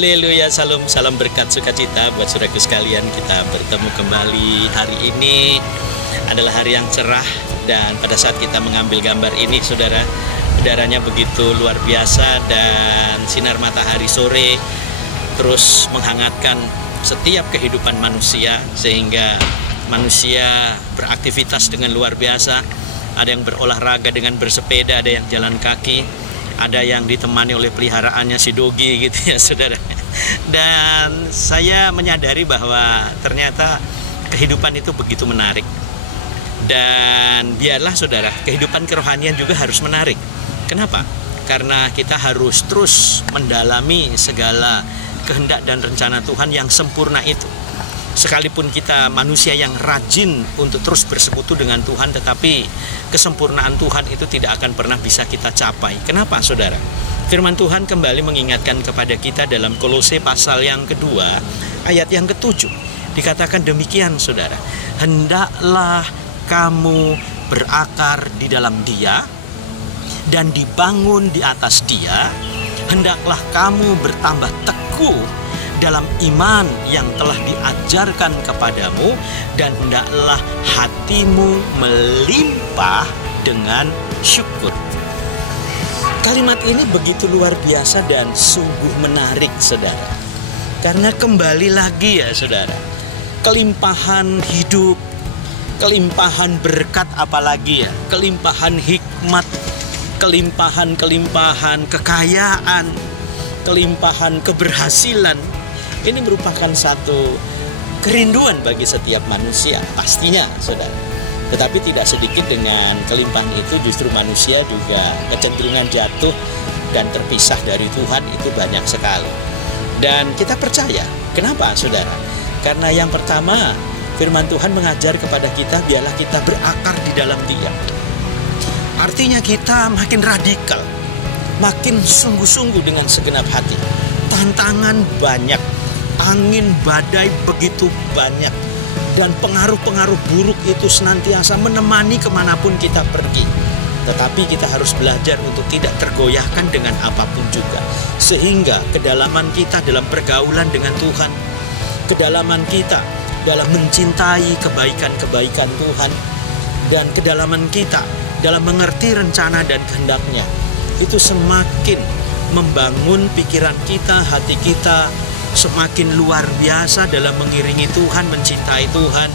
Haleluya, salam berkat sukacita buat saudaraku sekalian. Kita bertemu kembali hari ini adalah hari yang cerah. Dan pada saat kita mengambil gambar ini, saudara, udaranya begitu luar biasa. Dan sinar matahari sore terus menghangatkan setiap kehidupan manusia, sehingga manusia beraktivitas dengan luar biasa. Ada yang berolahraga dengan bersepeda, ada yang jalan kaki, ada yang ditemani oleh peliharaannya si Dogi gitu ya, saudara. Dan saya menyadari bahwa ternyata kehidupan itu begitu menarik. Dan biarlah saudara, kehidupan kerohanian juga harus menarik. Kenapa? Karena kita harus terus mendalami segala kehendak dan rencana Tuhan yang sempurna itu. Sekalipun kita manusia yang rajin untuk terus bersekutu dengan Tuhan, tetapi kesempurnaan Tuhan itu tidak akan pernah bisa kita capai. Kenapa, saudara? Firman Tuhan kembali mengingatkan kepada kita dalam Kolose pasal yang kedua, ayat yang ke-7. Dikatakan demikian, saudara. Hendaklah kamu berakar di dalam Dia dan dibangun di atas Dia. Hendaklah kamu bertambah teguh dalam iman yang telah diajarkan kepadamu, dan hendaklah hatimu melimpah dengan syukur. Kalimat ini begitu luar biasa dan sungguh menarik, saudara. Karena kembali lagi ya, saudara, kelimpahan hidup, kelimpahan berkat, apalagi ya, kelimpahan hikmat, kelimpahan kekayaan, kelimpahan keberhasilan. Ini merupakan satu kerinduan bagi setiap manusia, pastinya, saudara. Tetapi tidak sedikit dengan kelimpahan itu justru manusia juga kecenderungan jatuh dan terpisah dari Tuhan itu banyak sekali. Dan kita percaya, kenapa, saudara? Karena yang pertama, firman Tuhan mengajar kepada kita, biarlah kita berakar di dalam Dia. Artinya kita makin radikal, makin sungguh-sungguh dengan segenap hati. Tantangan banyak, angin badai begitu banyak, dan pengaruh-pengaruh buruk itu senantiasa menemani kemanapun kita pergi. Tetapi kita harus belajar untuk tidak tergoyahkan dengan apapun juga, sehingga kedalaman kita dalam pergaulan dengan Tuhan, kedalaman kita dalam mencintai kebaikan-kebaikan Tuhan, dan kedalaman kita dalam mengerti rencana dan kehendak-Nya, itu semakin membangun pikiran kita, hati kita semakin luar biasa dalam mengiringi Tuhan, mencintai Tuhan.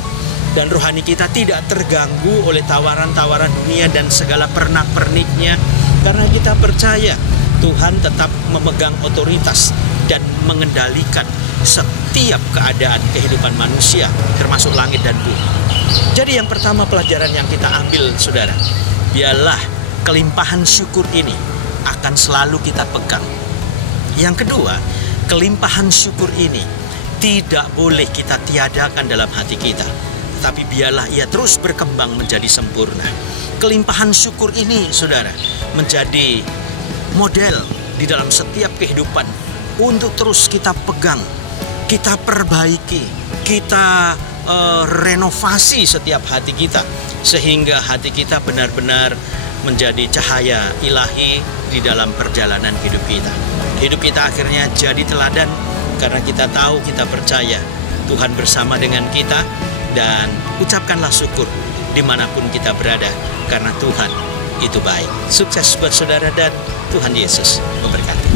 Dan rohani kita tidak terganggu oleh tawaran-tawaran dunia dan segala pernak-perniknya. Karena kita percaya Tuhan tetap memegang otoritas dan mengendalikan setiap keadaan kehidupan manusia, termasuk langit dan bumi. Jadi yang pertama pelajaran yang kita ambil, saudara, biarlah kelimpahan syukur ini akan selalu kita pegang. Yang kedua, kelimpahan syukur ini tidak boleh kita tiadakan dalam hati kita, tetapi biarlah ia terus berkembang menjadi sempurna. Kelimpahan syukur ini, saudara, menjadi model di dalam setiap kehidupan untuk terus kita pegang, kita perbaiki, kita renovasi setiap hati kita, sehingga hati kita benar-benar menjadi cahaya ilahi di dalam perjalanan hidup kita. Hidup kita akhirnya jadi teladan karena kita tahu, kita percaya Tuhan bersama dengan kita. Dan ucapkanlah syukur dimanapun kita berada, karena Tuhan itu baik. Sukses buat saudara dan Tuhan Yesus memberkati.